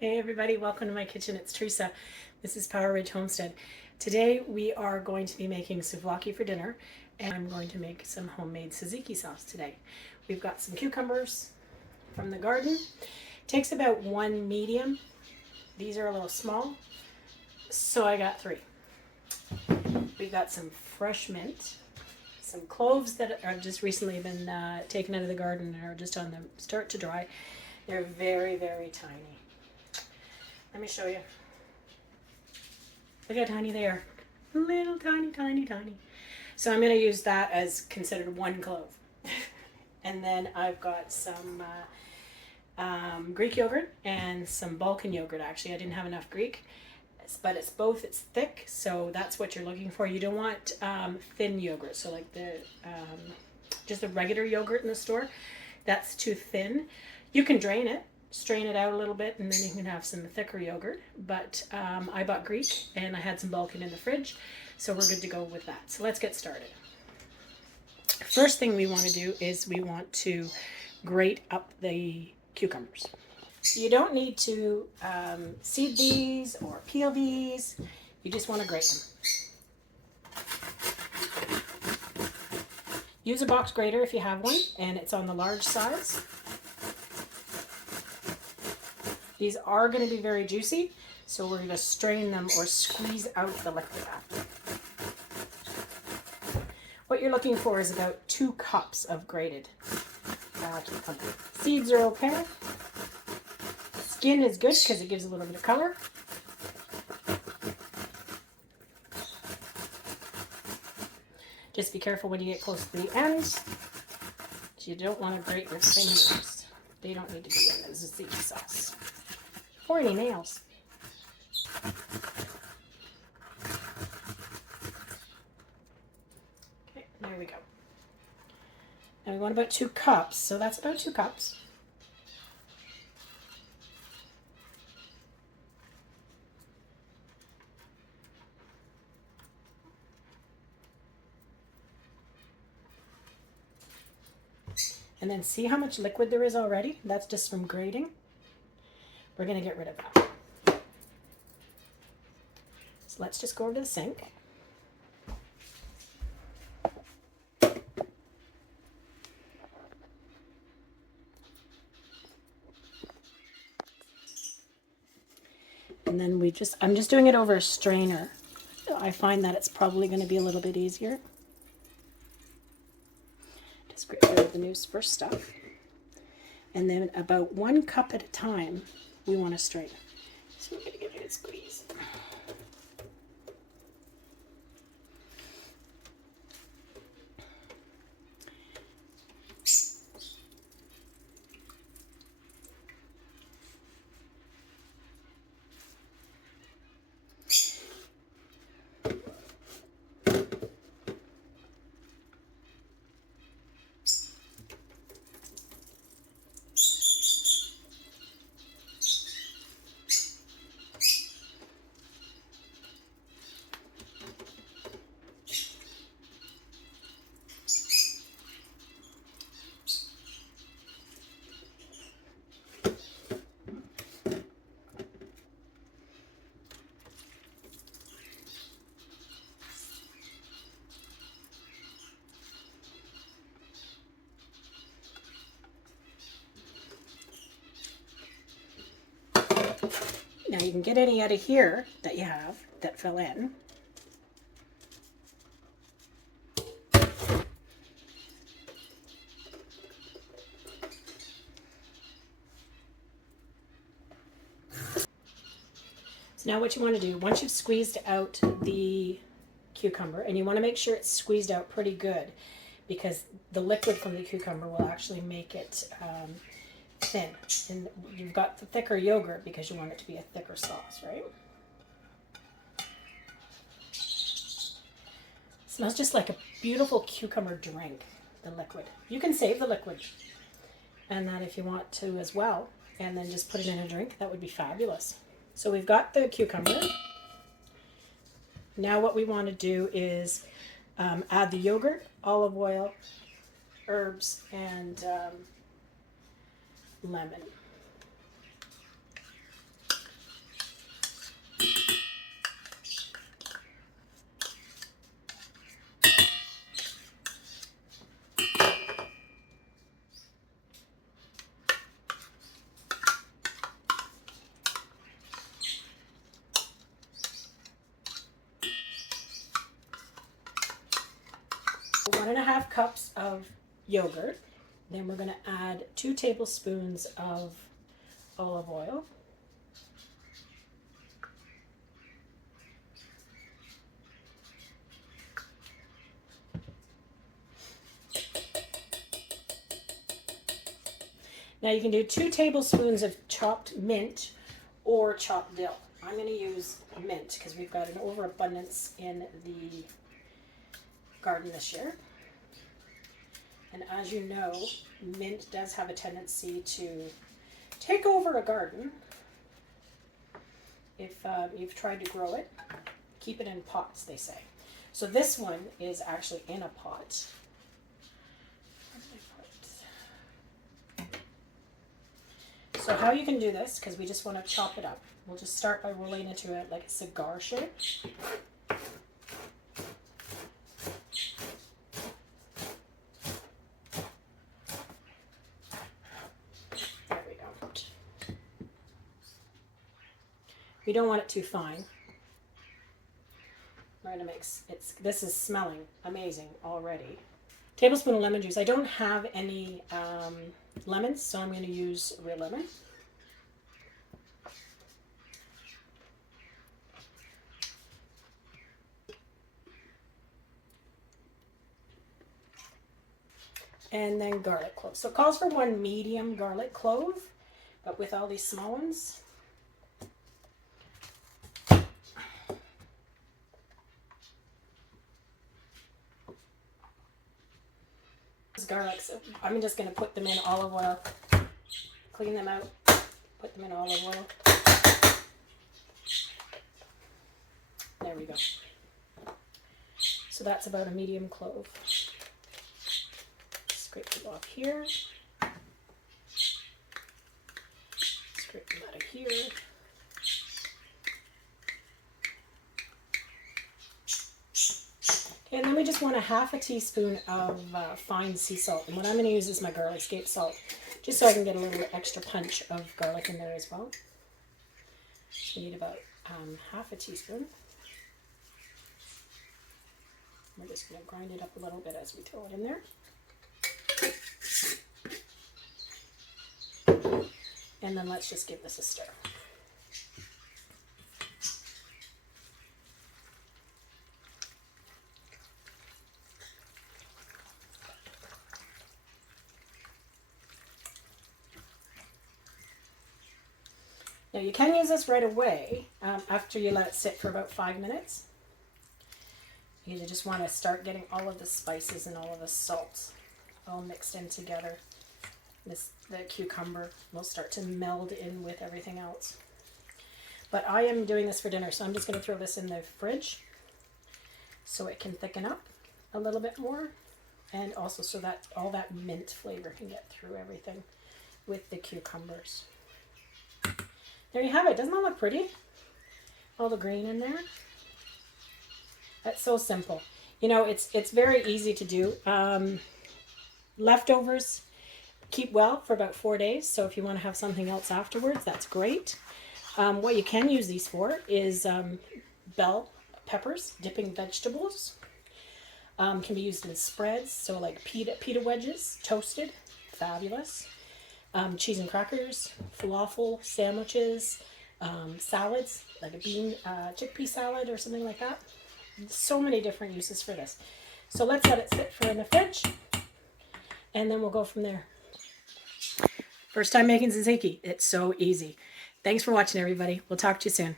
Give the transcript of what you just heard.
Hey everybody, welcome to my kitchen. It's Teresa. This is Power Ridge Homestead. Today we are going to be making souvlaki for dinner, and I'm going to make some homemade tzatziki sauce today. We've got some cucumbers from the garden. Takes about one medium. These are a little small, so I got 3. We've got some fresh mint, some cloves that have just recently been taken out of the garden and are just on the start to dry. They're very, very tiny. Let me show you. Look how tiny they are. Little tiny, tiny, tiny. So I'm going to use that as considered 1 clove. And then I've got some Greek yogurt and some Balkan yogurt. Actually, I didn't have enough Greek, but it's thick, so that's what you're looking for. You don't want thin yogurt, so like just the regular yogurt in the store. That's too thin. You can strain it out a little bit, and then you can have some thicker yogurt. But I bought Greek, and I had some Balkan in the fridge, so we're good to go with that. So let's get started. First thing we want to do is we want to grate up the cucumbers. You don't need to seed these or peel these. You just want to grate them. Use a box grater if you have one, and it's on the large size. These are going to be very juicy, so we're going to strain them or squeeze out the liquid after. What you're looking for is about 2 cups of grated cucumber. Seeds are okay. Skin is good because it gives a little bit of color. Just be careful when you get close to the ends. You don't want to grate your fingers. They don't need to be in the tzatziki sauce. Or any nails. Okay, there we go. Now we want about 2 cups, so that's about 2 cups. And then see how much liquid there is already? That's just from grating. We're going to get rid of that. So let's just go over to the sink. And then I'm just doing it over a strainer. I find that it's probably going to be a little bit easier. Just get rid of the first stuff. And then about 1 cup at a time, we want to strain. So we're going to give it a squeeze. Now you can get any out of here that you have that fell in. So now what you want to do, once you've squeezed out the cucumber, and you want to make sure it's squeezed out pretty good, because the liquid from the cucumber will actually make it thin. And you've got the thicker yogurt because you want it to be a thicker sauce, right? Smells just like a beautiful cucumber drink, the liquid. You can save the liquid, and that if you want to as well, and then just put it in a drink, that would be fabulous. So we've got the cucumber. Now what we want to do is add the yogurt, olive oil, herbs, and lemon. 1.5 cups of yogurt. Then we're going to add 2 tablespoons of olive oil. Now you can do 2 tablespoons of chopped mint or chopped dill. I'm going to use mint because we've got an overabundance in the garden this year. And as you know, mint does have a tendency to take over a garden. If you've tried to grow it, keep it in pots, they say. So this one is actually in a pot. So how you can do this, because we just want to chop it up, we'll just start by rolling into it like a cigar shape. There we go. We don't want it too fine. We're going to mix. This is smelling amazing already. Tablespoon of lemon juice. I don't have any lemons, so I'm going to use real lemon. And then garlic cloves. So it calls for 1 medium garlic clove, but with all these small ones. Garlic, so I'm just going to put them in olive oil, clean them out, put them in olive oil. There we go. So that's about a medium clove. Scrape them off here. Scrape them out of here. And then we just want a 1/2 teaspoon of fine sea salt. And what I'm going to use is my garlic escape salt, just so I can get a little extra punch of garlic in there as well. So you need about 1/2 teaspoon. We're just going to grind it up a little bit as we throw it in there. And then let's just give this a stir. Now you can use this right away after you let it sit for about 5 minutes. You just want to start getting all of the spices and all of the salt all mixed in together. The cucumber will start to meld in with everything else. But I am doing this for dinner, so I'm just going to throw this in the fridge so it can thicken up a little bit more, and also so that all that mint flavor can get through everything with the cucumbers. There you have it. Doesn't that look pretty? All the green in there. That's so simple. You know, it's very easy to do. Leftovers keep well for about 4 days. So if you want to have something else afterwards, that's great. What you can use these for is bell peppers, dipping vegetables. Can be used in spreads. So like pita wedges, toasted, fabulous. Cheese and crackers, falafel sandwiches, salads, like a chickpea salad or something like that. So many different uses for this. So let's let it sit in the fridge, and then we'll go from there. First time making tzatziki. It's so easy. Thanks for watching, everybody. We'll talk to you soon.